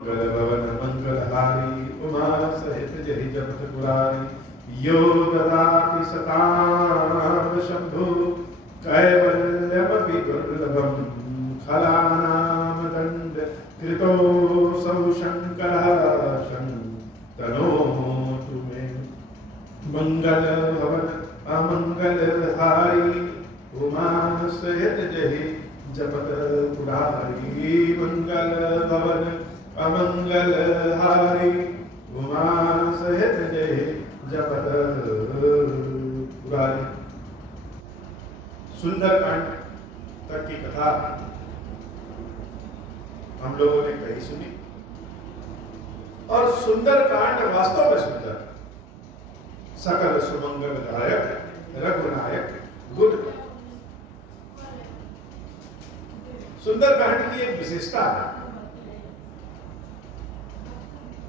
मंगल भवन मंगलहारी उमा सहित जहि जपत पुरारी यो ददाति सताम शंभु कैवल्यमपि दुर्लभम खलानाम दंड कृतोऽसौ शंकरः शंतनोतु मे मंगल भवन अमंगलहारी उमा सहित जहि जपत पुरारी मंगल भवन अमंगलहारी उमा सहित जय जपत पुरारी। सुंदरकांड तक की कथा हम लोगों ने कही सुनी और सुंदरकांड वास्तव में सुंदर, सकल सुमंगलदायक रघुनायक गुण। सुंदरकांड की एक विशेषता है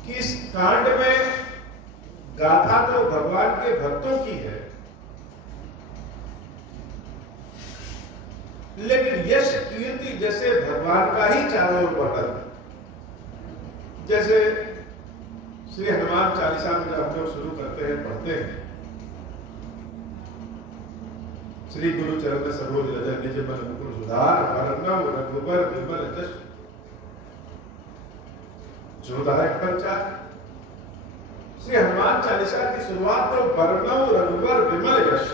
कि इस कांड में गाथा तो भगवान के भक्तों की है, लेकिन यश कीर्ति जैसे भगवान का ही चारों ओर वर्णन। जैसे श्री हनुमान चालीसा में जब हम लोग शुरू करते हैं, पढ़ते हैं, श्री गुरु चरण सरोज रज निज मन मुकुर सुधार वरनव रघुबर विमल जस जोदायक प्रचार। श्री हनुमान चालीसा की शुरुआत तो वरनव रघुबर विमल यश,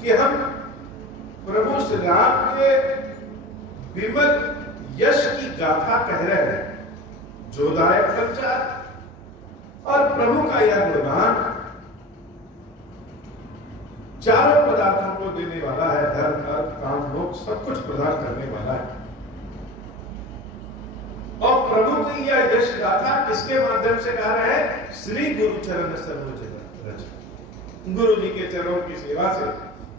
कि हम प्रभु श्री राम के विमल यश की गाथा कह रहे हैं, जोदायक प्रचार। और प्रभु का यह गुणगान चारों पदार्थों को देने वाला है, धर्म अर्थ काम मोक्ष सब कुछ प्रदान करने वाला है। और प्रभु की यह यश गाथा किसके माध्यम से गा रहे हैं? श्री गुरु चरण सरोज रज, गुरु जी के चरणों की सेवा से,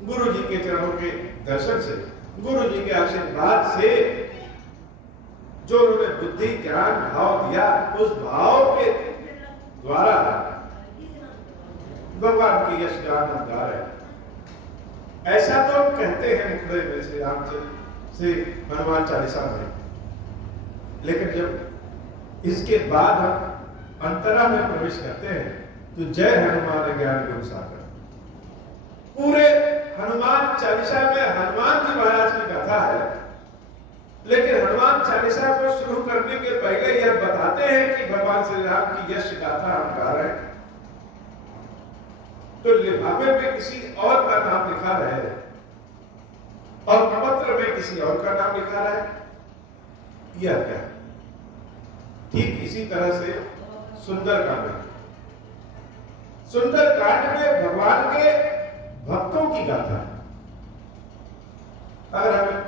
गुरु जी के चरणों के दर्शन से, गुरु जी के आशीर्वाद से जो उन्होंने बुद्धि ज्ञान भाव दिया, उस भाव के द्वारा भगवान की यश गान हम गा रहे हैं। ऐसा तो कहते हैं मुखड़े में श्री रामचंद्र श्री हनुमान चालीसा में, लेकिन जब इसके बाद हम अंतरा में प्रवेश करते हैं तो जय हनुमान ज्ञान गुण सागर। पूरे हनुमान चालीसा में हनुमान जी महाराज की गाथा है, लेकिन हनुमान चालीसा को शुरू करने के पहले यह बताते हैं कि भगवान श्री राम की यश गाथा हम गा रहे हैं। तो लिफाफे में किसी और का नाम लिखा रहे और पत्र में किसी और का नाम लिखा रहा है, यह क्या? ठीक इसी तरह से सुंदरकांड में भगवान के भक्तों की गाथा है। अगर हमें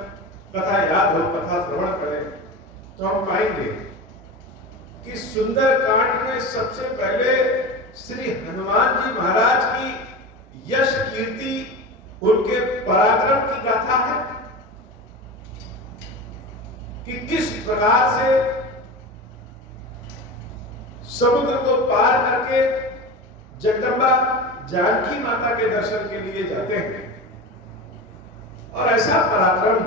कथा याद हो, कथा श्रवण करें, तो हम पाएंगे कि सुंदरकांड में सबसे पहले श्री हनुमान जी महाराज की यश कीर्ति, उनके पराक्रम की गाथा है कि किस प्रकार से समुद्र को पार करके जगदम्बा जानकी माता के दर्शन के लिए जाते हैं, और ऐसा पराक्रम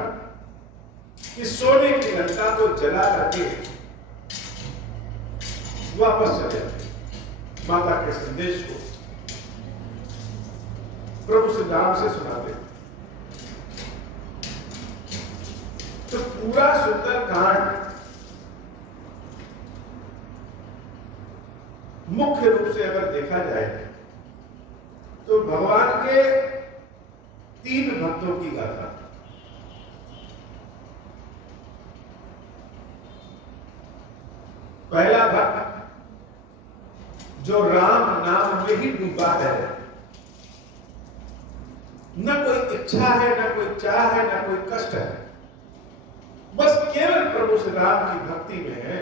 कि सोने की लंका को जला करके वापस चले जाते माता के संदेश को प्रभु श्री राम से सुनाते। तो पूरा सुंदरकांड मुख्य रूप से अगर देखा जाए तो भगवान के तीन भक्तों की गाथा। पहला भक्त जो राम नाम में ही डूबा है, न कोई इच्छा है, न कोई चाह है, न कोई कष्ट है, बस केवल प्रभु श्री राम की भक्ति में है।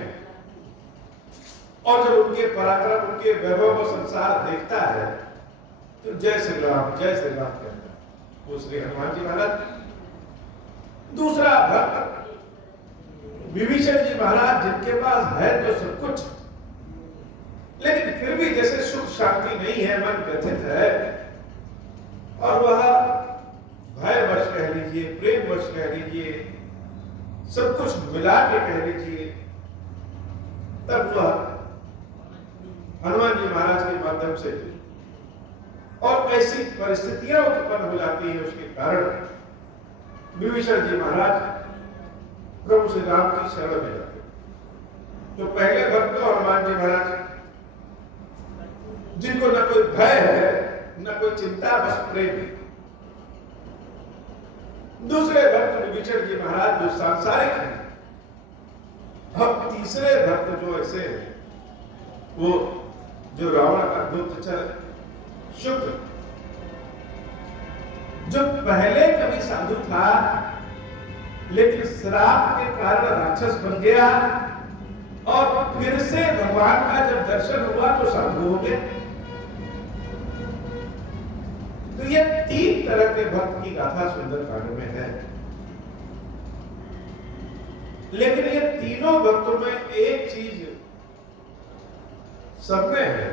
और जब उनके पराक्रम, उनके वैभव को संसार देखता है तो जय श्री राम कहता है, वो श्री हनुमान जी महाराज। दूसरा भक्त विभीषण जी महाराज, जिनके पास है तो सब कुछ, लेकिन फिर भी जैसे सुख शांति नहीं है, मन व्यथित है, और वह भयवश कह लीजिए, प्रेमवश कह लीजिए, सब कुछ मिला के कह लीजिए, तब वह हनुमान जी महाराज के माध्यम से और ऐसी परिस्थितियां उत्पन्न हो जाती हैं, उसके कारण विभीषण जी महाराज प्रभु श्री राम की शरण में जाते। तो पहले भक्त तो हनुमान जी महाराज, जिनको न कोई भय है न कोई चिंता, बस प्रेम। दूसरे भक्त विभीषण जी महाराज जो सांसारिक हैं। अब तीसरे भक्त जो ऐसे हैं, वो जो रावण का गुप्तचर शुक्र, जो पहले कभी साधु था लेकिन श्राप के कारण राक्षस बन गया और फिर से भगवान का जब दर्शन हुआ तो साधु हो गए। तो ये 3 तरह के भक्त की गाथा सुंदरकांड में है। लेकिन ये तीनों भक्तों में एक चीज सब में है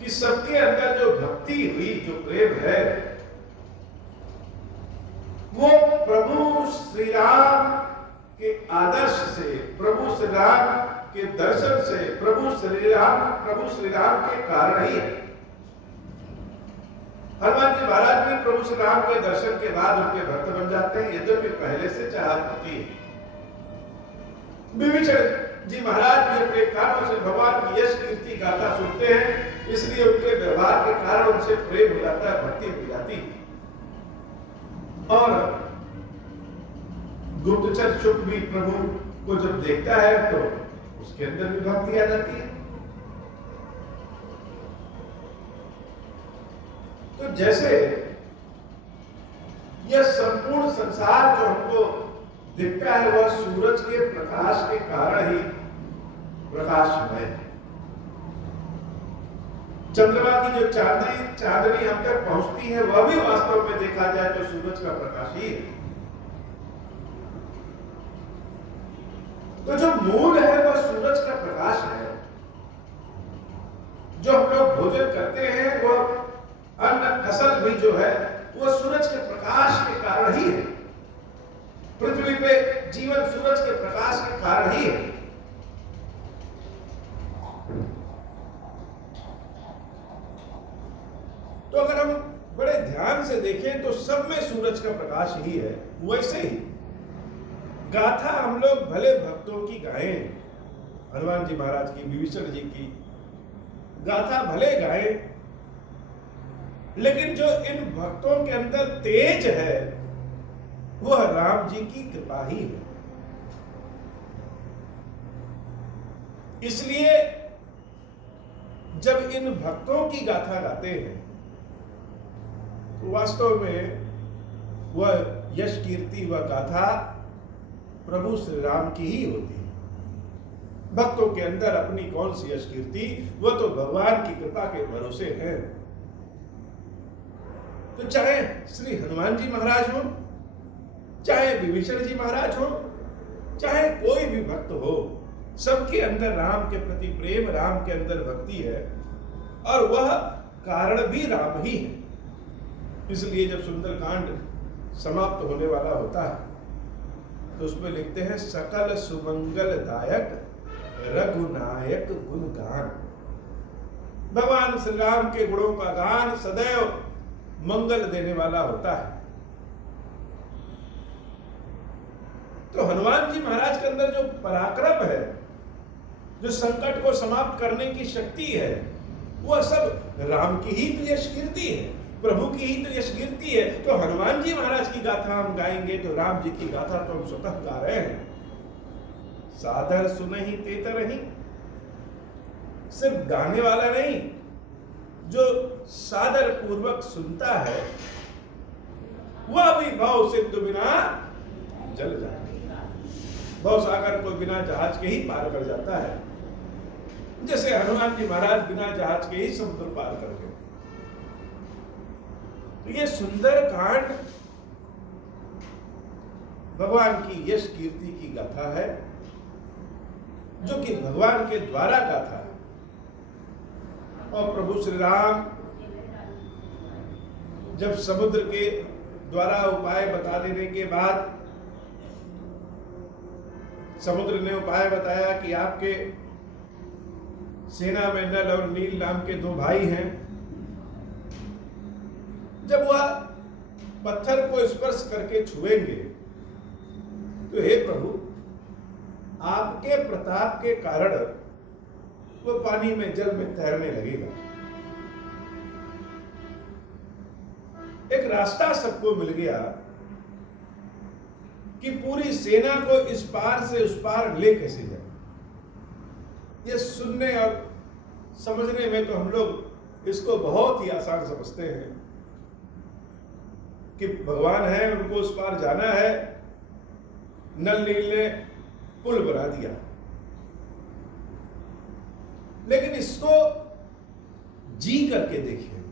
कि सबके अंदर जो भक्ति हुई, जो प्रेम है, वो प्रभु श्री राम के आदर्श से, प्रभु श्री राम के दर्शन से, प्रभु श्री राम के कारण ही है। हनुमान जी महाराज भी प्रभु श्री राम के दर्शन के बाद उनके भक्त बन जाते हैं, यद्यपि पहले से चाहत होती है। विभीषण जी महाराज भी अपने कानों से भगवान की यश कीर्ति गाथा सुनते हैं, इसलिए उनके व्यवहार के कारण उनसे प्रेम हो जाता है, भक्ति हो जाती है। और गुप्तचर शुक भी प्रभु को जब देखता है तो उसके अंदर भी भक्ति आ जाती है। तो जैसे यह संपूर्ण संसार जो हमको दिखता है वह सूरज के प्रकाश के कारण ही प्रकाशमय है। चंद्रमा की जो चांदनी हम तक पहुंचती है वह भी वास्तव में देखा जाए तो सूरज का प्रकाश ही है। तो जो मूल है वह सूरज का प्रकाश है। जो हम लोग भोजन करते हैं वह अन्न फसल भी जो है वह सूरज के प्रकाश के कारण ही है। पृथ्वी पे जीवन सूरज के प्रकाश के कारण ही है। तो अगर हम बड़े ध्यान से देखें तो सब में सूरज का प्रकाश ही है। वैसे ही गाथा हम लोग भले भक्तों की गाएं, हनुमान जी महाराज की, विभीषण जी की गाथा भले गाएं, लेकिन जो इन भक्तों के अंदर तेज है वह राम जी की कृपा ही है। इसलिए जब इन भक्तों की गाथा गाते हैं तो वास्तव में वह यश कीर्ति, वह गाथा प्रभु श्री राम की ही होती है। भक्तों के अंदर अपनी कौन सी यश कीर्ति, वह तो भगवान की कृपा के भरोसे है। तो चाहे श्री हनुमान जी महाराज हो, चाहे विभीषण जी महाराज हो, चाहे कोई भी भक्त हो, सबके अंदर राम के प्रति प्रेम, राम के अंदर भक्ति है और वह कारण भी राम ही है। इसलिए जब सुंदरकांड समाप्त होने वाला होता है तो उसमें लिखते हैं, सकल सुमंगलदायक रघुनायक गुणगान। भगवान श्री राम के गुणों का गान सदैव मंगल देने वाला होता है। तो हनुमान जी महाराज के अंदर जो पराक्रम है, जो संकट को समाप्त करने की शक्ति है, वह सब राम की ही तो यश कीर्ति है, प्रभु की ही तो यश कीर्ति है। तो हनुमान जी महाराज की गाथा हम गाएंगे तो राम जी की गाथा तो हम स्वतः गा रहे हैं। सादर सुनहि तेतर नहीं, सिर्फ गाने वाला नहीं, जो सादर पूर्वक सुनता है वह भी भव सिंधु बिना जल जाए। भव सागर को बिना जहाज के ही पार कर जाता है, जैसे हनुमान जी महाराज बिना जहाज के ही समुद्र पार कर गए। तो ये सुंदर कांड भगवान की यश कीर्ति की गाथा है, जो कि भगवान के द्वारा गाथा है। और प्रभु श्री राम जब समुद्र के द्वारा उपाय बता देने के बाद समुद्र ने उपाय बताया कि आपके सेना में नल और नील नाम के दो भाई हैं। जब वह पत्थर को स्पर्श करके छुएंगे तो हे प्रभु, आपके प्रताप के कारण वो पानी में, जल में तैरने लगेगा। एक रास्ता सबको मिल गया कि पूरी सेना को इस पार से उस पार ले कैसे जाए। ये सुनने और समझने में तो हम लोग इसको बहुत ही आसान समझते हैं कि भगवान है, उनको उस पार जाना है, नल नील ने पुल बना दिया। लेकिन इसको जी करके देखिए,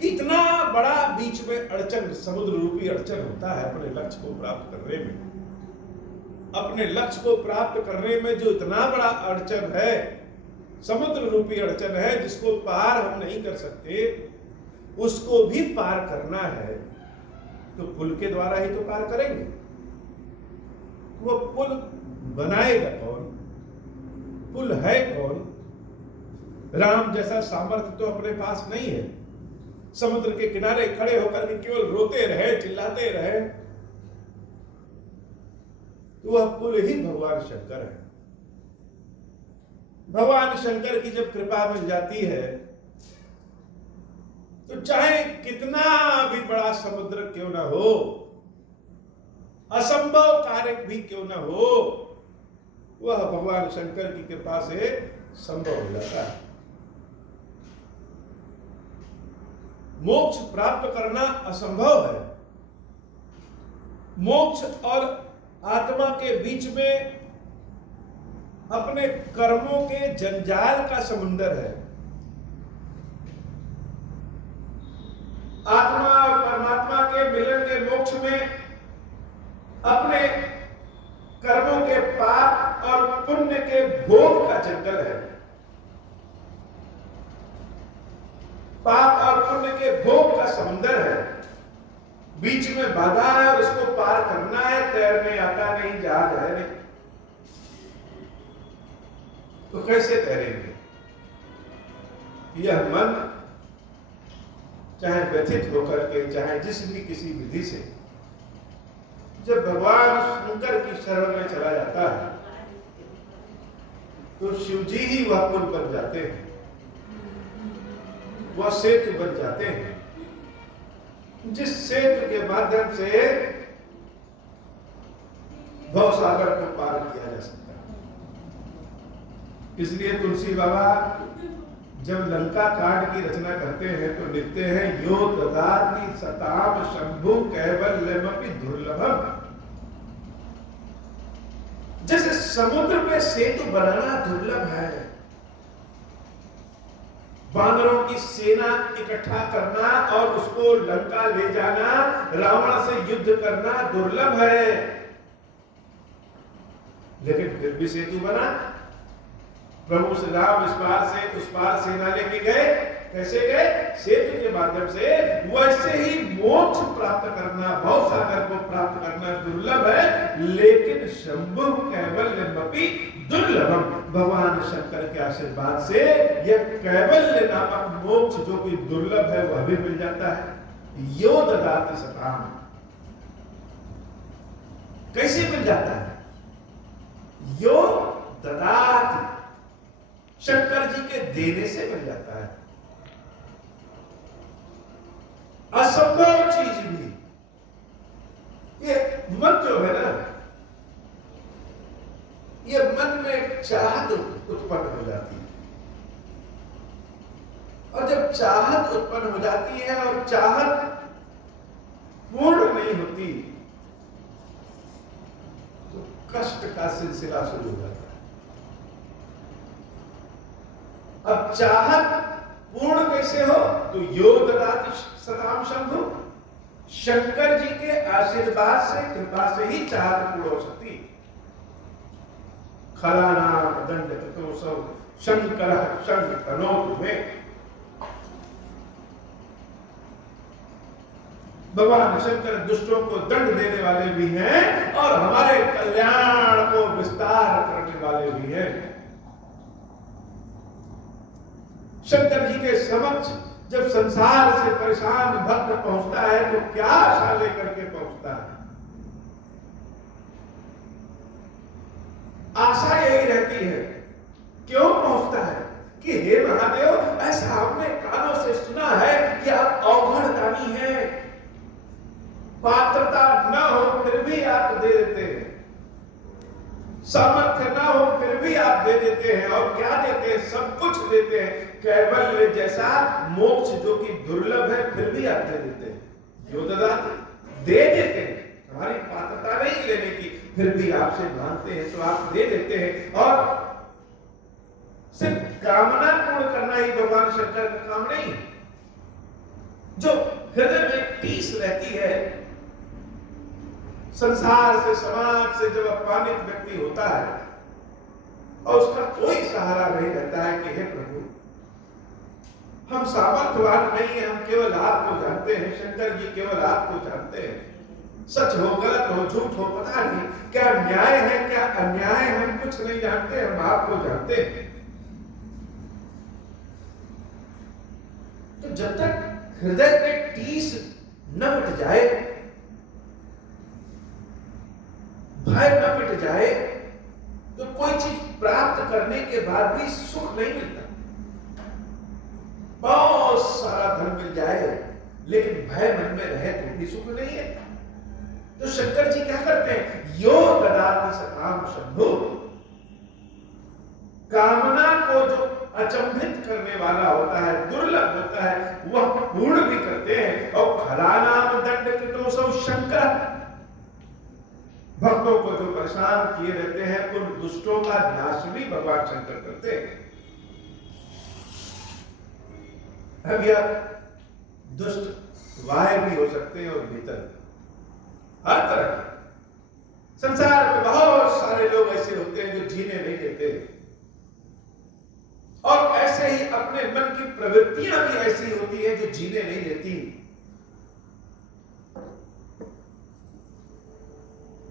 कितना बड़ा बीच में अड़चन, समुद्र रूपी अड़चन होता है अपने लक्ष्य को प्राप्त करने में। अपने लक्ष्य को प्राप्त करने में जो इतना बड़ा अड़चन है, समुद्र रूपी अड़चन है, जिसको पार हम नहीं कर सकते, उसको भी पार करना है तो पुल के द्वारा ही तो पार करेंगे। वो पुल बनाएगा कौन? पुल है कौन? राम जैसा सामर्थ्य तो अपने पास नहीं है। समुद्र के किनारे खड़े होकर के केवल रोते रहे, चिल्लाते रहे, तो वह पुल ही भगवान शंकर है। भगवान शंकर की जब कृपा मिल जाती है तो चाहे कितना भी बड़ा समुद्र क्यों ना हो, असंभव कार्य भी क्यों ना हो, वह भगवान शंकर की कृपा से संभव हो जाता है। मोक्ष प्राप्त करना असंभव है। मोक्ष और आत्मा के बीच में अपने कर्मों के जंजाल का समुंदर है। आत्मा और परमात्मा के मिलन के मोक्ष में अपने कर्मों के पाप और पुण्य के भोग का जंगल है। पाप और पुण्य के भोग का समुंदर है। बीच में बाधा है और उसको पार करना है। तैरने आता नहीं, जहाज है नहीं, तो कैसे तैरेंगे? यह मन चाहे व्यथित होकर के, चाहे जिस भी किसी विधि से, जब भगवान शंकर की शरण में चला जाता है तो शिव जी ही वह पुल बन जाते हैं, वह सेतु बन जाते हैं, जिस सेतु के माध्यम से भवसागर को पार किया जा सकता है। इसलिए तुलसी बाबा जब लंका कांड की रचना करते हैं तो लिखते हैं, यो ददाति सताम शंभु कैवल्यमपि दुर्लभम। जैसे समुद्र पे सेतु बनाना दुर्लभ है, बानरों की सेना इकट्ठा करना और उसको लंका ले जाना, रावण से युद्ध करना दुर्लभ है, लेकिन फिर भी सेतु बना। प्रभु श्री राम इस पार से उस पार सेना लेके गए। कैसे गए? सेतु के माध्यम से। वैसे ही मोक्ष प्राप्त करना, भवसागर को प्राप्त करना दुर्लभ है, लेकिन शंभु कैवल्यमपि दुर्लभम। भगवान शंकर के आशीर्वाद से यह कैवल्य नामक मोक्ष जो कि दुर्लभ है वह भी मिल जाता है। यो ददाति सताम। कैसे मिल जाता है? यो ददाति, शंकर जी के देने से मिल जाता है। असंभव चीज भी, ये मन जो है ना, ये मन में चाहत उत्पन्न हो जाती है, और जब चाहत उत्पन्न हो जाती है और चाहत पूर्ण नहीं होती तो कष्ट का सिलसिला शुरू हो जाता है। अब चाहत पूर्ण कैसे हो? तो यो ददाति सताम शंभु, शंकर जी के आशीर्वाद से, कृपा से ही चाहत पूर्ण हो सकती। खलानाम दंड कृतोसौ शंकर शंकनोत में। भगवान शंकर दुष्टों को दंड देने वाले भी हैं और हमारे कल्याण को विस्तार करने वाले भी हैं। शंकर जी के समक्ष जब संसार से परेशान भक्त पहुंचता है तो क्या आशा लेकर के पहुंचता है? आशा यही रहती है, क्यों पहुंचता है कि हे महादेव, ऐसा हमने कानों से सुना है कि आप अवघड़ दानी हैं, पात्रता न हो फिर भी आप दे देते हैं, सामर्थ्य न हो फिर भी आप दे देते हैं। और क्या देते हैं? सब कुछ देते हैं, कैवल्य जैसा मोक्ष जो कि दुर्लभ है फिर भी आप दे देते हैं। जो दे देते हैं, हमारी पात्रता नहीं लेने की, फिर भी आपसे मांगते हैं तो आप दे देते हैं। और सिर्फ कामना पूर्ण करना ही भगवान शंकर का काम नहीं है। जो हृदय में टीस रहती है, संसार से समाज से जब अपमानित व्यक्ति होता है और उसका कोई सहारा नहीं रहता है कि हे प्रभु, हम सामर्थ्यवान नहीं है, हम केवल आपको जानते हैं, शंकर जी केवल आपको जानते हैं। सच हो गलत हो झूठ हो पता नहीं, क्या न्याय है क्या अन्याय, हम कुछ नहीं जानते, हम आपको जानते हैं। तो जब तक हृदय में टीस न मिट जाए, भय न मिट जाए, तो कोई चीज प्राप्त करने के बाद भी सुख नहीं मिलता। बहुत सारा धन मिल जाए लेकिन भय मन में रहे तो भी सुख नहीं है। तो शंकर जी क्या करते हैं? यो ददाति सताम शंभो, कामना को जो अचंभित करने वाला होता है, दुर्लभ होता है, वह पूर्ण भी करते हैं। और खलानाम दंड कृतोसौ शंकर, भक्तों को जो परेशान किए रहते हैं उन दुष्टों का नाश भी भगवान शंकर करते हैं। अब यह दुष्ट बाहर भी हो सकते हैं और भीतर, हर तरह के। संसार में बहुत सारे लोग ऐसे होते हैं जो जीने नहीं देते, और ऐसे ही अपने मन की प्रवृत्तियां भी ऐसी होती है जो जीने नहीं देती।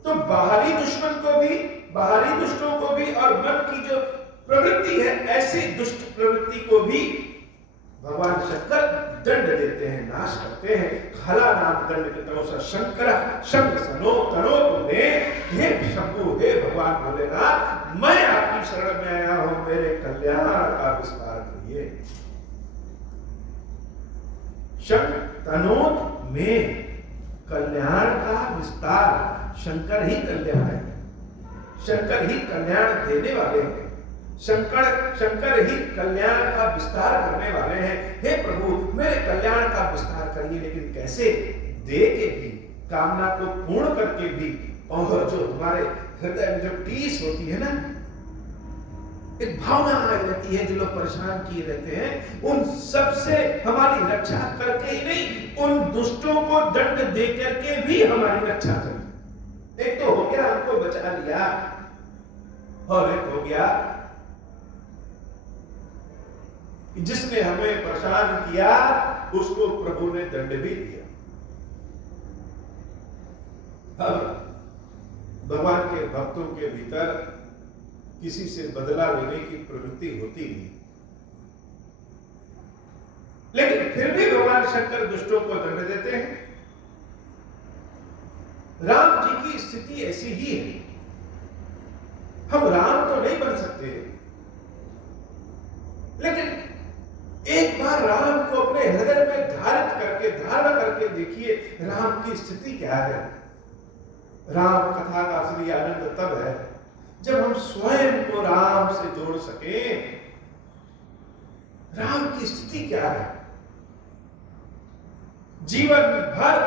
तो बाहरी दुश्मन को भी, बाहरी दुष्टों को भी, और मन की जो प्रवृत्ति है ऐसी दुष्ट प्रवृत्ति को भी भगवान शंकर दंड देते हैं, नाश करते हैं। खला नाम दंड कृतौ शंकर शंख सनो तनो तुम्हें, हे शंभु, हे भगवान भोलेनाथ, मैं आपकी शरण में आया हूं, मेरे कल्याण का विस्तार करिए। शंख तनोत में कल्याण का विस्तार, शंकर ही कल्याण है, शंकर ही कल्याण देने वाले हैं, शंकर ही कल्याण का विस्तार करने वाले हैं। हे प्रभु, मेरे कल्याण का विस्तार करिए, लेकिन कैसे? दे के भी, कामना को पूर्ण करके भी, और जो हमारे हृदय में जो टीस होती है ना, एक भावना आ रहती है, जो लोग परेशान किए रहते हैं, उन सब से हमारी रक्षा करके ही नहीं, उन दुष्टों को दंड दे करके भी हमारी रक्षा करें। एक तो हो गया हमको बचा लिया, और एक हो गया जिसने हमें परेशान किया उसको प्रभु ने दंड भी दिया। अब भगवान के भक्तों के भीतर किसी से बदला लेने की प्रवृत्ति होती नहीं, लेकिन फिर भी भगवान शंकर दुष्टों को दंड देते हैं। राम जी की स्थिति ऐसी ही है। हम राम तो नहीं बन सकते, लेकिन एक बार राम को अपने हृदय में धारण करके देखिए, राम की स्थिति क्या है। राम कथा का असली आनंद तब है जब हम स्वयं को राम से जोड़ सके। राम की स्थिति क्या है? जीवन भर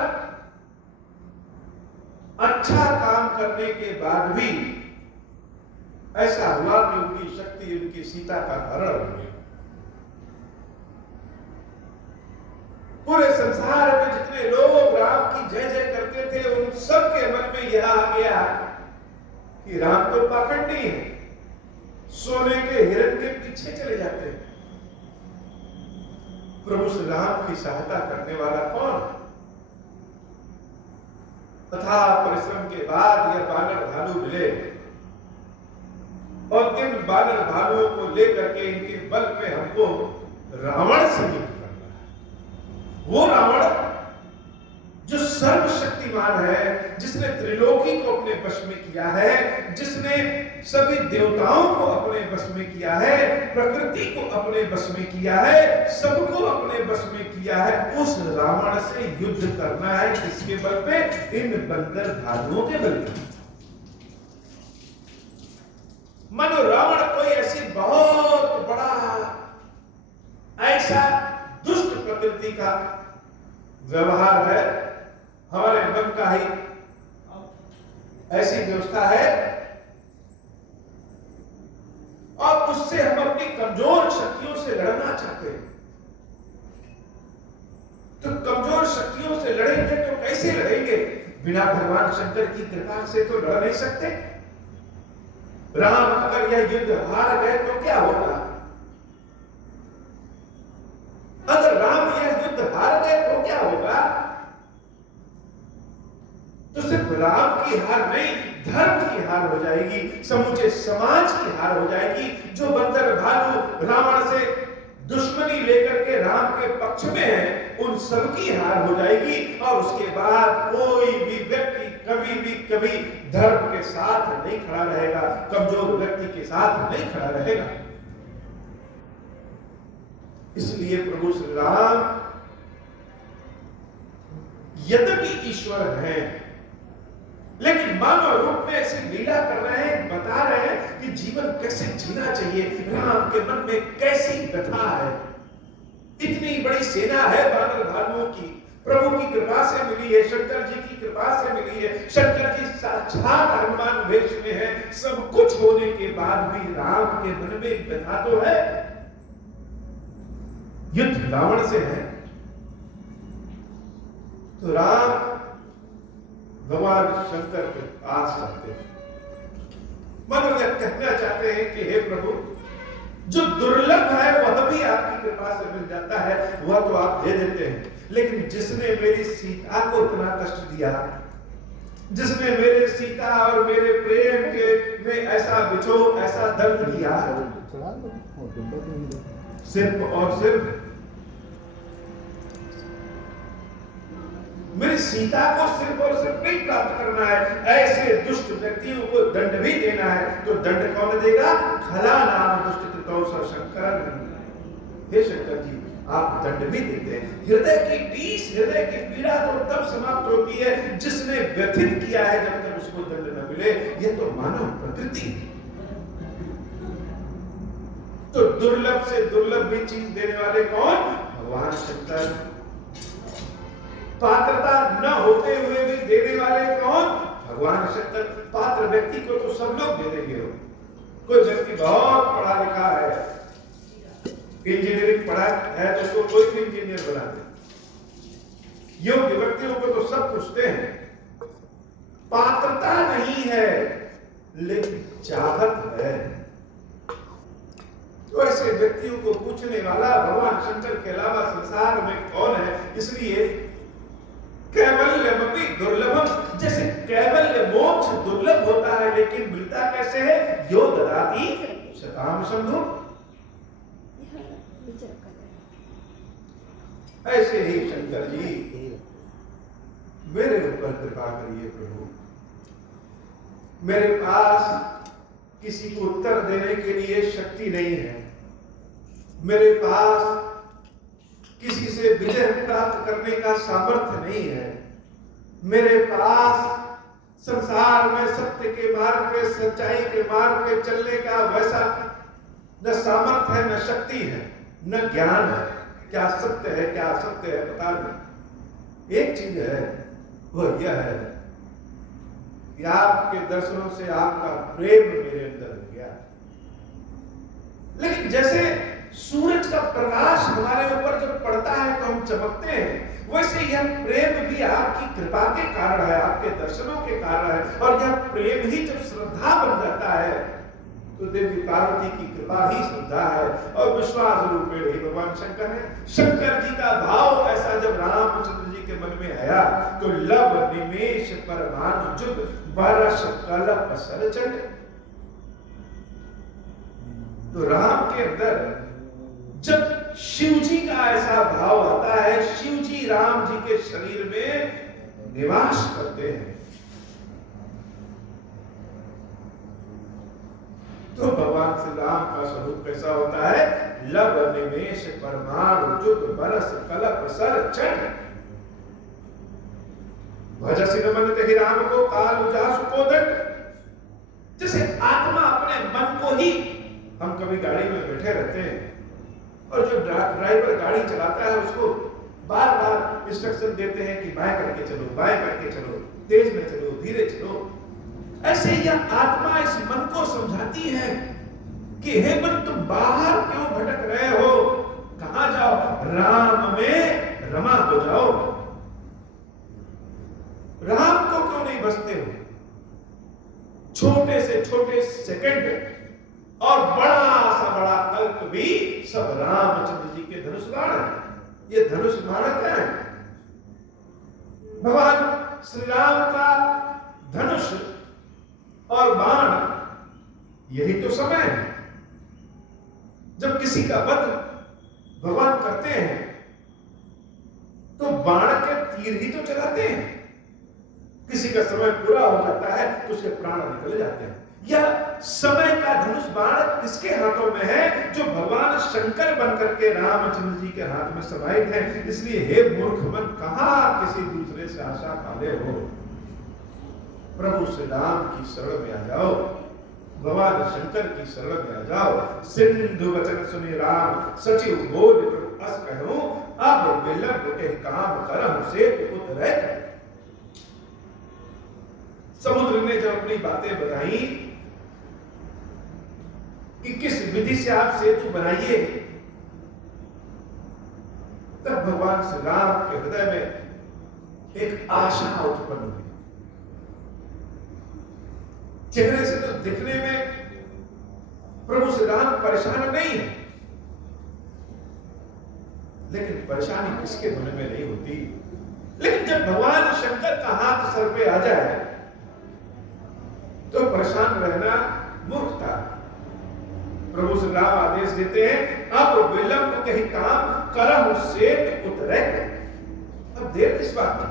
अच्छा काम करने के बाद भी ऐसा हुआ कि उनकी शक्ति, उनकी सीता का हरण हो गया। पूरे संसार में जितने लोग राम की जय जय करते थे, उन सब के मन में यह आ गया कि राम तो पाखंडी है, सोने के हिरण के पीछे चले जाते हैं। प्रभु श्री राम की सहायता करने वाला कौन? अथाह परिश्रम के बाद यह बानर भालू मिले और इन बानर भालुओं को लेकर के इनके बल पे हमको रावण से युद्ध करना है। वो रावण जो सर्वशक्तिमान है, जिसने त्रिलोकी को अपने वश में किया है, जिसने सभी देवताओं को अपने वश में किया है, प्रकृति को अपने वश में किया है, सबको अपने वश में किया है, उस रावण से युद्ध करना है। किसके बल पे? इन बंदर भालुओं के बल पे। मानो रावण कोई ऐसी बहुत बड़ा ऐसा दुष्ट प्रकृति का व्यवहार है, हमारे मन का ही ऐसी व्यवस्था है, और उससे हम अपनी कमजोर शक्तियों से लड़ना चाहते हैं। तो कमजोर शक्तियों से लड़ेंगे तो कैसे लड़ेंगे? बिना भगवान शंकर की कृपा से तो लड़ नहीं सकते। राम अगर यह युद्ध हार गए तो क्या होगा? अगर राम यह युद्ध हार गए तो क्या होगा? तो सिर्फ राम की हार नहीं, धर्म की हार हो जाएगी, समूचे समाज की हार हो जाएगी। जो बंदर भालू रावण से दुश्मनी लेकर के राम के पक्ष में है, उन सबकी हार हो जाएगी। और उसके बाद कोई भी व्यक्ति कभी धर्म के साथ नहीं खड़ा रहेगा, कमजोर व्यक्ति के साथ नहीं खड़ा रहेगा। इसलिए प्रभु श्री राम यद्यपि ईश्वर हैं, लेकिन मानव रूप में ऐसी लीला कर रहे हैं, बता रहे हैं कि जीवन कैसे जीना चाहिए। राम के मन में कैसी व्यथा है। इतनी बड़ी सेना है बानर भालुओं की, प्रभु की कृपा से मिली है, शंकर जी की कृपा से मिली है। शंकर जी साक्षात हनुमान वेश में है। सब कुछ होने के बाद भी राम के मन में व्यथा तो है। युद्ध रावण से है, तो राम भगवान शंकर के पास जाते हैं। मतलब यह कहना चाहते हैं कि हे प्रभु, जो दुर्लभ है वह भी आपकी कृपा से मिल जाता है, वह तो आप दे देते हैं। लेकिन जिसने मेरी सीता को इतना कष्ट दिया, जिसने मेरे सीता और मेरे प्रेम के में ऐसा बिछोह, ऐसा दर्द दिया, सिर्फ और सिर्फ मेरी सीता को सिर्फ और सिर्फ नहीं प्राप्त करना है, ऐसे दुष्ट व्यक्तियों को दंड भी देना है। तो दंड कौन देगा? खला नाम दुष्ट कृतौ स शंकर। हे शंकर जी, आप दंड भी देते हैं। हृदय की टीस, हृदय की पीड़ा तो तब समाप्त होती है जिसने व्यथित किया है, जब तक उसको दंड न मिले। यह तो मानव प्रकृति है। तो दुर्लभ से दुर्लभ भी चीज देने वाले कौन? भगवान शंकर। पात्रता न होते हुए भी देने वाले कौन? भगवान शंकर। पात्र व्यक्ति को तो सब लोग दे देंगे। कोई व्यक्ति बहुत पढ़ा लिखा है, इंजीनियरिंग पढ़ा है, तो उसको कोई भी इंजीनियर बना दे। योग्य व्यक्तियों को तो सब पूछते हैं। पात्रता नहीं है, लेकिन चाहत है। तो ऐसे व्यक्तियों को पूछने वाला भगवान शंकर के अलावा संसार में कौन है? इसलिए कैवल्यमपि दुर्लभम, जैसे कैवल्य मोक्ष दुर्लभ होता है, लेकिन मिलता कैसे है? यो ददाति शताम शंभु। ऐसे ही शंकर जी मेरे ऊपर कृपा करिए प्रभु। मेरे पास किसी को उत्तर देने के लिए शक्ति नहीं है। मेरे पास किसी से विजय प्राप्त करने का सामर्थ्य नहीं है। मेरे पास संसार में सत्य के मार्ग पे, सच्चाई के मार्ग पे चलने का वैसा न सामर्थ्य है, न शक्ति है, न ज्ञान है। क्या सत्य है, क्या असत्य है, पता नहीं। एक चीज है, वह यह है कि आपके दर्शनों से आपका प्रेम मेरे अंदर हो गया। लेकिन जैसे सूरज का प्रकाश हमारे ऊपर जब पड़ता है तो हम चमकते हैं, वैसे यह प्रेम भी आपकी कृपा के कारण है, आपके दर्शनों के कारण है। और यह प्रेम ही जब श्रद्धा बन जाता है तो देवी पार्वती की कृपा ही श्रद्धा है और विश्वास रूपेण ही भगवान शंकर है। शंकर जी का भाव ऐसा जब रामचंद्र जी के मन में आया तो लब निमेष परमाणु जुग बरस कलप सरचंड। तो राम के अंदर जब शिव जी का ऐसा भाव आता है, शिव जी राम जी के शरीर में निवास करते हैं, तो भगवान श्री राम का स्वरूप कैसा होता है? लब निमेष परमाणु जुग बरस कलप सर चंड। भजसि नमन तेहि राम को काल उजासु को दंड। जैसे आत्मा अपने मन को ही, हम कभी गाड़ी में बैठे रहते हैं और जो ड्राइवर गाड़ी चलाता है उसको बार बार इंस्ट्रक्शन देते हैं कि बाएं करके चलो, बाएं करके चलो, तेज में चलो, धीरे चलो। ऐसे यह आत्मा इस मन को समझाती है कि हे मन, तुम बाहर क्यों भटक रहे हो? कहां जाओ? राम में रमा हो जाओ। राम को क्यों नहीं बसते हो? छोटे से छोटे सेकंड और बड़ा सा बड़ा कल्प भी सब रामचंद्र जी के धनुष बाण है। ये धनुष बाण क्या है? भगवान श्री राम का धनुष और बाण, यही तो समय है जब किसी का वध भगवान करते हैं तो बाण के तीर ही तो चलाते हैं। किसी का समय पूरा हो जाता है तो उसके प्राण निकल जाते हैं। यह समय का धनुष बाण किसके हाथों में है? जो भगवान शंकर बनकर के रामचंद्र जी के हाथ में समाहित है। इसलिए हे मूर्ख मन, कहां किसी दूसरे से आशा पाले हो? प्रभु श्री राम की शरण में आ जाओ, भगवान शंकर की शरण में आ जाओ। सिंधु वचन सुनि राम सचिव बोल प्रभु अस कहूं, अब विलंब के काम करहु से उतरैत। समुद्र ने जब अपनी बातें बताई कि किस विधि से आप सेतु बनाइए, तब भगवान श्री राम के हृदय में एक आशा उत्पन्न हुई। चेहरे से तो दिखने में प्रभु श्री राम परेशान नहीं है, लेकिन परेशानी किसके मन में नहीं होती। लेकिन जब भगवान शंकर का हाथ सर पे आ जाए तो परेशान रहना मूर्खता। प्रभु श्री राम आदेश देते हैं, अब विलंब कहीं काम करहु सेत उतरैत। अब देर किस बात की?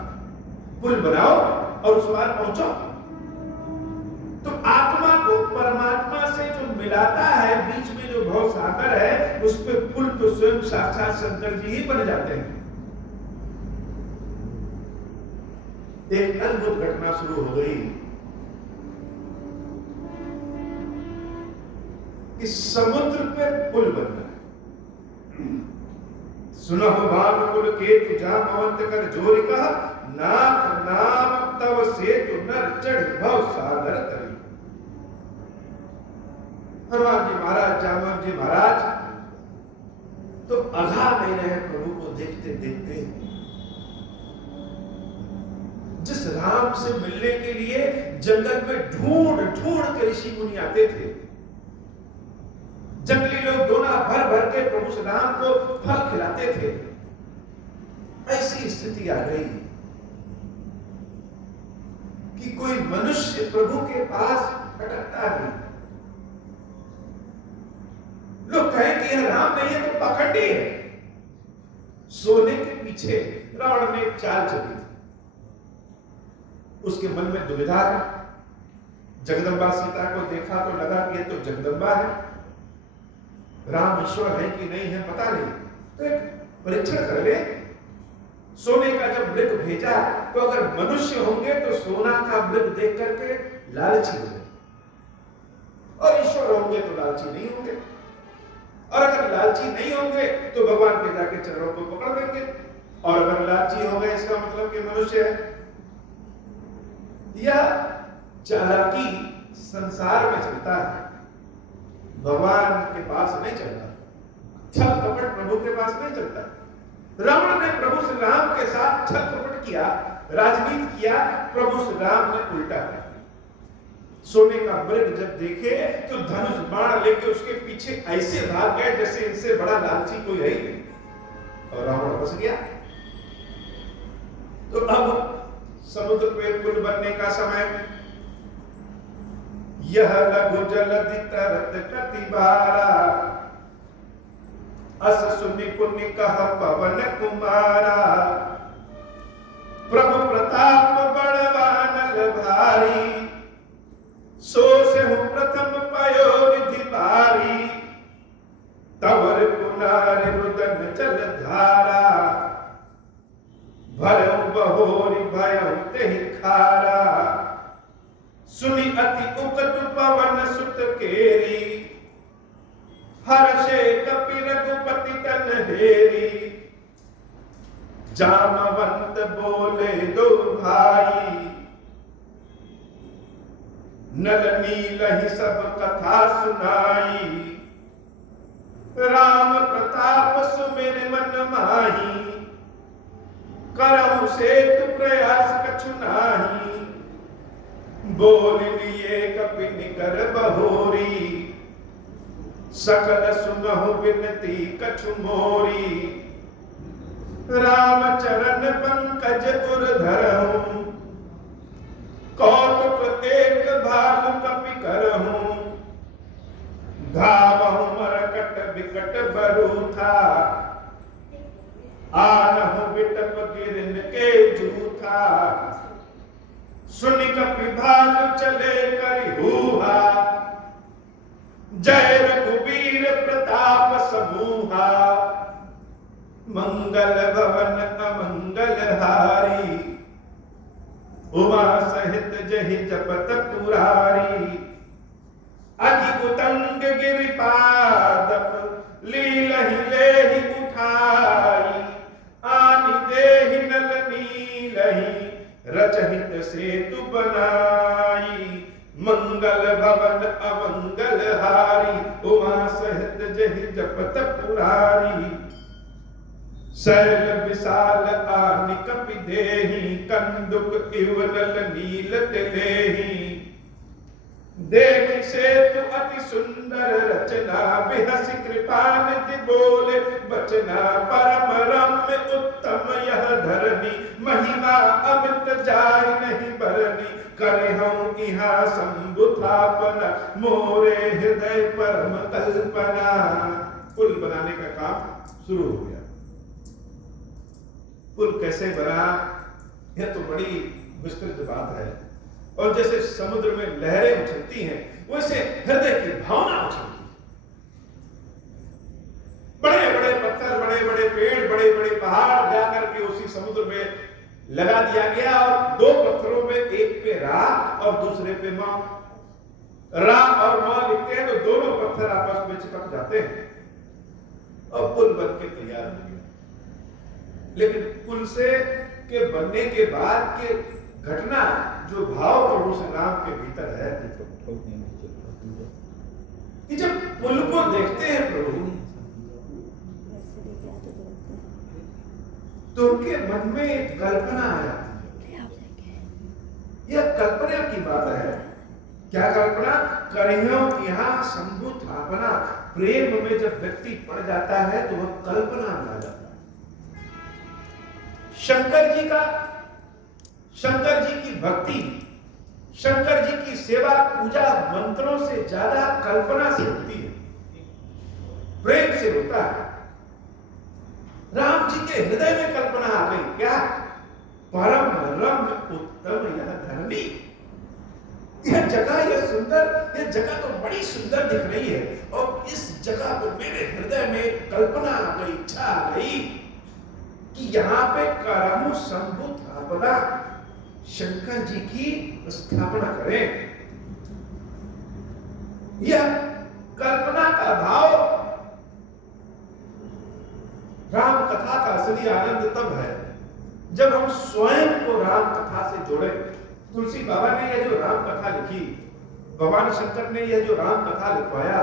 पुल बनाओ और उस पार पहुंचो। तो आत्मा को परमात्मा से जो मिलाता है, बीच में जो भव सागर है, उस पे पुल तो स्वयं साक्षात शंकर जी ही बन जाते हैं। एक अद्भुत घटना शुरू हो गई कि समुद्र पे पुल बन रहा है। सुनहु भानुकुल केतु जामवंत कर जोरि कहा, नाथ नाम तव सेतु नर चढ़ भव सागर तरी। हनुमान जी महाराज, जामवंत जी महाराज तो अघा नहीं रहे प्रभु को देखते देखते। जिस राम से मिलने के लिए जंगल में ढूंढ ढूंढ के ऋषि मुनि आते थे, जंगली लोग दोना भर भर के प्रभु श्री राम को फल खिलाते थे, ऐसी स्थिति आ गई कि कोई मनुष्य प्रभु के पास भटकता नहीं। लोग कहें कि यह राम नहीं है तो पाखंडी है। सोने के पीछे रावण ने एक चाल चली थी। उसके मन में दुविधा है। जगदम्बा सीता को देखा तो लगा कि यह तो जगदम्बा है, राम ईश्वर है कि नहीं है पता नहीं, तो एक परीक्षण कर ले। सोने का जब मृग भेजा तो अगर मनुष्य होंगे तो सोना का मृग देख करके लालची होंगे, और ईश्वर होंगे तो लालची नहीं होंगे। और अगर लालची नहीं होंगे तो भगवान के जाके चरणों को पकड़ लेंगे, और अगर लालची हो गए इसका मतलब कि मनुष्य है। यह चालाकी संसार में चलता है, भगवान के पास नहीं चलता। छल कपट प्रभु के पास नहीं चलता। रावण ने प्रभु श्री राम के साथ छल कपट किया, राजनीति किया, प्रभु श्री राम ने उल्टा किया। सोने का मृग जब देखे तो धनुष बाण लेके उसके पीछे ऐसे भाग गए जैसे इनसे बड़ा लालची कोई है ही नहीं, और रावण फंस गया। तो अब समुद्र पे पुल बनने का समय, यह लघु जलधि तरत कटिबारा, अस सुनि पुनि कह पवन कुमारा, प्रभु प्रताप बड़वानल भारी, सो से हूँ प्रथम पयो निधि भारी, तवर पुनारि रुदन जल धारा, भरऊ बहोरी भयऊ तेहि खारा, सुनि अति उकट पवन सुत केरी, हर्षे कपि रघुपति तन हेरी, जामवंत बोले दो भाई, नल नील ही सब कथा सुनाई, राम प्रताप सुमिर मन माही, करहु सेतु प्रयास कछु नाही, बोल लिए कपि निकर बहोरी, सकल सुनहु विनती कछु मोरी, राम चरण पंकज उर धरहु, कौतुक एक भालु कपि करहु, धावहु मरकट विकट बरूथा, आनहु बिटप गिरन के जूथा, सुनि कपि भालु चले करि हूहा, जय रघुबीर प्रताप समूहा, मंगल भवन अमंगल हारी, उमा सहित जहि जपत पुरारी, अधि उतंग गिरिपादप लीलहि लेहि उठाई, आनि देहि नल नीलहि रचहित सेतु बनाई, मंगल भवन अमंगल हारी, उमा सहित जहि जपत पुरारी, शैल विशाल आनि कपि देहि, कंदुक इव नल नील तिलेहि, देखि सेतु अति सुंदर रचना, बिहसि कृपा निधि बोले बचना, परम रम्य उत्तम यह धरनी, महिमा अमित जाय नहीं बरनी, करहूं इहाँ संबुथापना, मोरे हृदय परम कल्पना। पुल बनाने का काम शुरू हो गया। पुल कैसे बना, यह तो बड़ी विस्तृत बात है। और जैसे समुद्र में लहरें उछलती हैं, वैसे हृदय की भावना उछलती है। बड़े बड़े पत्थर, बड़े बड़े पेड़, बड़े बड़े पहाड़ जाकर के उसी समुद्र में लगा दिया गया, और दो पत्थरों में, एक पे रा और दूसरे पे मां। रा और मां लिखते हैं तो दोनों पत्थर आपस में चिपक जाते हैं और पुल बन के तैयार हो गया। लेकिन पुल से के बनने के बाद के घटना, जो भाव प्रभु श्री राम के भीतर है, कि जब पुल को देखते हैं प्रभु, तो उनके मन में एक कल्पना आ जाती है। यह कल्पना की बात है। क्या कल्पना? करियों यहाँ शंभु स्थापना। प्रेम में जब व्यक्ति पड़ जाता है तो वह कल्पना में आ जाता है। शंकर जी की भक्ति, शंकर जी की सेवा, पूजा मंत्रों से ज्यादा कल्पना से होती है, प्रेम से होता है। राम जी के हृदय में कल्पना आ गई। क्या? परम रम्य उत्तम यह धरनी, यह जगह, यह सुंदर, यह जगह तो बड़ी सुंदर दिख रही है, और इस जगह को मेरे हृदय में कल्पना आ गई, इच्छा आ गई कि यहाँ पे करहूं शंभु स्थापना, शंकर जी की स्थापना करें। यह कल्पना का भाव, राम कथा का असली आनंद तब है जब हम स्वयं को राम कथा से जोड़े। तुलसी बाबा ने यह जो राम कथा लिखी, भगवान शंकर ने यह जो राम कथा लिखवाया,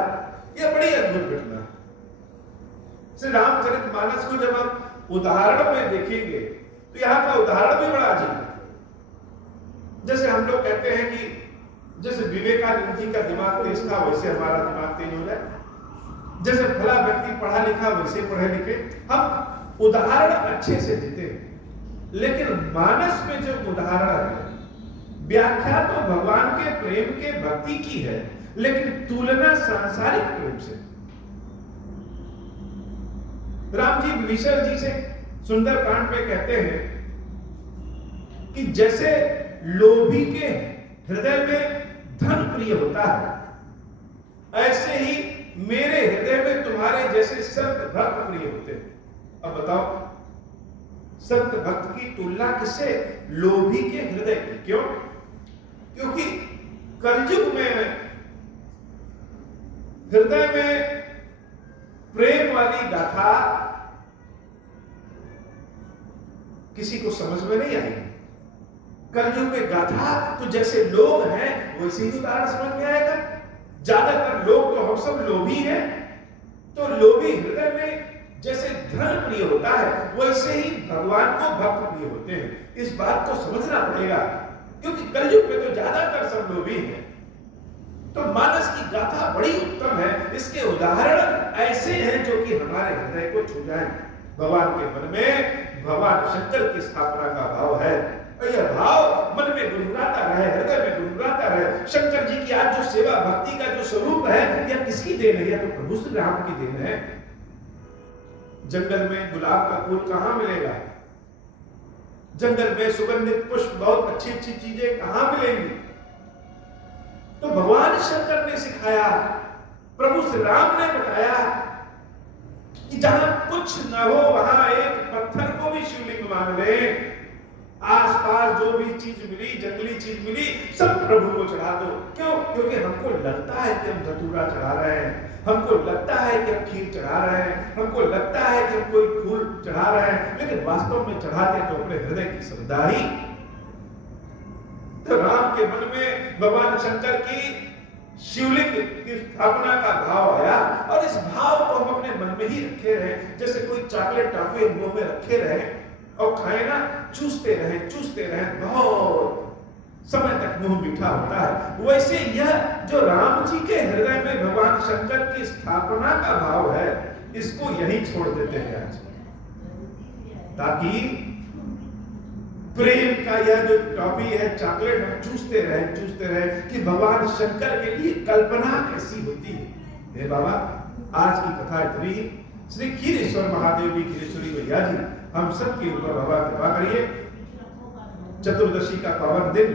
यह बड़ी अद्भुत घटना है। श्री रामचरितमानस को जब हम उदाहरण में देखेंगे तो यहाँ का उदाहरण भी बड़ा अजीब है। जैसे हम लोग कहते हैं कि जैसे विवेकानंद जी का दिमाग तेज था, वैसे हमारा दिमाग तेज हो जाए। जैसे फला व्यक्ति पढ़ा लिखा, वैसे पढ़े लिखे। हम उदाहरण अच्छे से देते हैं, लेकिन मानस में जो उदाहरण है, व्याख्या तो भगवान के प्रेम के भक्ति की है, लेकिन तुलना सांसारिक प्रेम से। राम जी विभीषण जी से सुंदरकांड में कहते हैं कि जैसे लोभी के हृदय में धन प्रिय होता है, ऐसे ही मेरे हृदय में तुम्हारे जैसे संत भक्त प्रिय होते हैं। अब बताओ, संत भक्त की तुलना किससे? लोभी के हृदय की। क्यों? क्योंकि कलयुग में हृदय में प्रेम वाली गाथा किसी को समझ में नहीं आएगी। कलयुग में गाथा तो जैसे लोग हैं वैसे ही उदाहरण समझ में आएगा। ज्यादातर लोग तो हम सब लोभी हैं, तो लोभी हृदय में जैसे धन प्रिय होता है, वैसे ही भगवान को भक्त प्रिय होते हैं। इस बात को समझना पड़ेगा, क्योंकि कलयुग में तो ज्यादातर सब लोभी हैं। तो मानस की गाथा बड़ी उत्तम है। इसके उदाहरण ऐसे हैं जो कि हमारे हृदय को छू जाएं। भगवान के मन में भगवान शंकर की स्थापना का भाव है, और यह भाव मन में गुनगुनाता रहे, हृदय में गुनगुनाता रहे। शंकर जी की आज जो सेवा भक्ति का जो स्वरूप है, यह किसकी देन है? यह तो प्रभु श्री राम की देन है। जंगल में गुलाब का फूल कहां मिलेगा? जंगल में सुगंधित पुष्प, बहुत अच्छी अच्छी चीजें कहां मिलेंगी? तो भगवान शंकर ने सिखाया, प्रभु श्री राम ने बताया कि जहां कुछ न हो वहां एक पत्थर को भी शिवलिंग मान ले। आसपास जो भी चीज मिली, जंगली चीज मिली, सब प्रभु को चढ़ा दो। क्यों? क्योंकि हमको लगता है कि हम धतूरा चढ़ा रहे हैं, हमको लगता है कि हम खीर चढ़ा रहे हैं, हमको लगता है कि हम कोई फूल चढ़ा रहे हैं, लेकिन वास्तव में चढ़ाते तो अपने हृदय की श्रद्धा ही। तो राम के मन में भगवान शंकर की शिवलिंग की स्थापना का भाव आया, और इस भाव को हम अपने मन में ही रखे रहे। जैसे कोई चॉकलेट टॉफी मुंह में रखे रहे और खाए ना, चूसते रहे, बहुत समय तक मुंह मीठा होता है। वैसे यह जो राम जी के हृदय में भगवान शंकर की स्थापना का भाव है, इसको यही छोड़ देते हैं आज, ताकि प्रेम का यह जो टॉफी है, चॉकलेट, हम चूसते रहे कि भगवान शंकर के लिए कल्पना कैसी होती है। हे बाबा, आज की कथा इतनी ही। श्री खीरेश्वर महादेव जी, खीरेश्वरी भैया जी, हम सब के ऊपर बाबा कृपा करिए। चतुर्दशी का पावन दिन,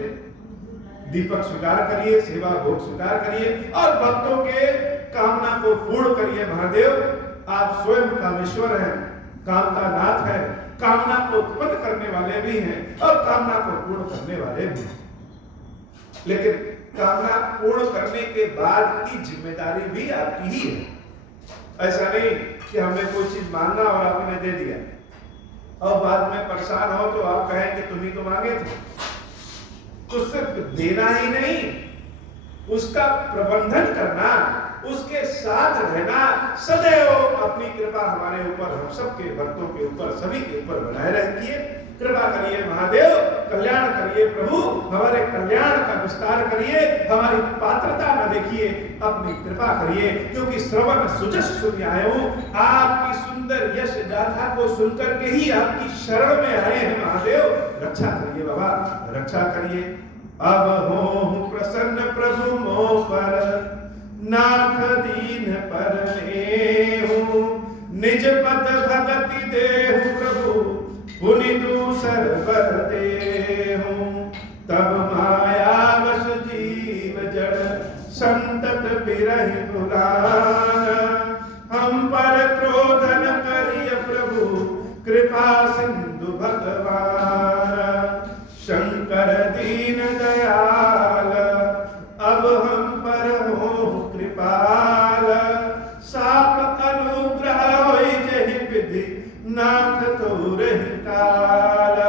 दीपक स्वीकार करिए, सेवा भोग स्वीकार करिए, और भक्तों के कामना को पूर्ण करिए। महादेव आप स्वयं कामेश्वर हैं, कामता नाथ है, कामना को उत्पन्न करने वाले भी हैं और कामना को पूर्ण करने वाले भी हैं। लेकिन कामना पूर्ण करने के बाद की जिम्मेदारी भी आपकी ही है। ऐसा नहीं कि हमने कोई चीज मांगा और आपने दे दिया, और बाद में परेशान हो तो आप कहें कि तुम ही तो मांगे थे। तो सिर्फ देना ही नहीं, उसका प्रबंधन करना, उसके साथ रहना, सदैव अपनी कृपा हमारे ऊपर, हम सबके भक्तों के ऊपर, सभी के ऊपर बनाए रखिए। कृपा करिए महादेव, कल्याण करिए प्रभु, हमारे कल्याण का विस्तार करिए, हमारी पात्रता न देखिए, अपनी कृपा करिए। क्योंकि श्रवण सुजस सुन्यायो, आपकी सुंदर यश गाथा को सुनकर के ही आपकी शरण में आए हैं महादेव। रक्षा करिए बाबा, रक्षा करिए। अब हो प्रसन्न प्रभु मोह पर, नाथ दीन पर लेहु, निज पद भगति देहु प्रभु, पुनि दूसर बर देहु। तब मायावश जीव जड़, संतत बिरहि पुराण, हम पर क्रोध न करिय प्रभु, कृपा सिंधु भगवान। शंकर दीन दयाल, अब हम पर हो कृपाल, साप अनुग्रह होई जहि विधि, नाथ तोरहि काल।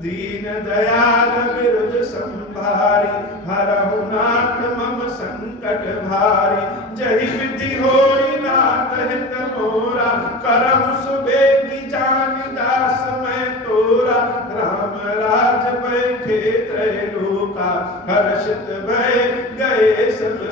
दीन दयाल विरुद्ध संभारी, हरहु नाथ मम संकट भारी। जहि विधि होई नाथ हित मोरा, करहु सुबेगी जानि दास मैं तोरा। राम राज बैठे त्रैलोका, हर्षित भय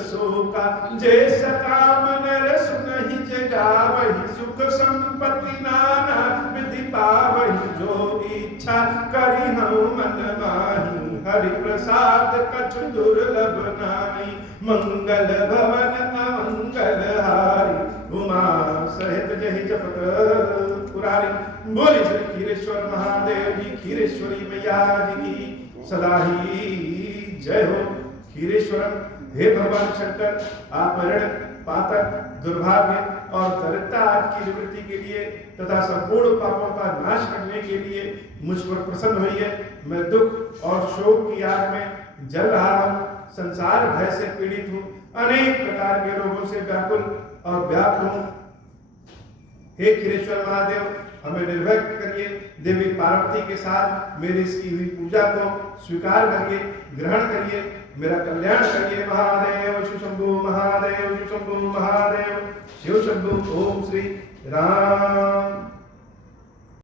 शोका, जैसा काम नर सुनहि जगावहि, सुख संपत्ति नाना विधि पावहि, जो इच्छा करी हूँ मन माही, हरि प्रसाद कछु दुर्लभ नाई, मंगल भवन अमंगल हारी, उमा सहित जहि जपत पुरारी। बोली श्री खीरेश्वर महादेव जी, खीरेश्वरी मैया जी की सदा ही जय हो। खीरेश्वरम, हे भगवान शंकर, आप ऋण पातक दुर्भाग्य और दरिद्रता की निवृत्ति के लिए तथा संपूर्ण पापों का नाश करने के लिए मुझ पर प्रसन्न हुई है। मैं दुख और शोक की आग में जल रहा हूँ, संसार भय से पीड़ित हूँ, अनेक प्रकार के रोगों से व्याकुल और व्याप्त हूँ। हे खीरेश्वर महादेव, हमें निर्भय करिए। देवी पार्वती के साथ मेरी इसकी हुई पूजा को स्वीकार करिए, ग्रहण करिए, मेरा कल्याण करिए। महादेव शिव शंभु, महादेव शिव शंभु, महादेव शिव शंभु। ओम श्री राम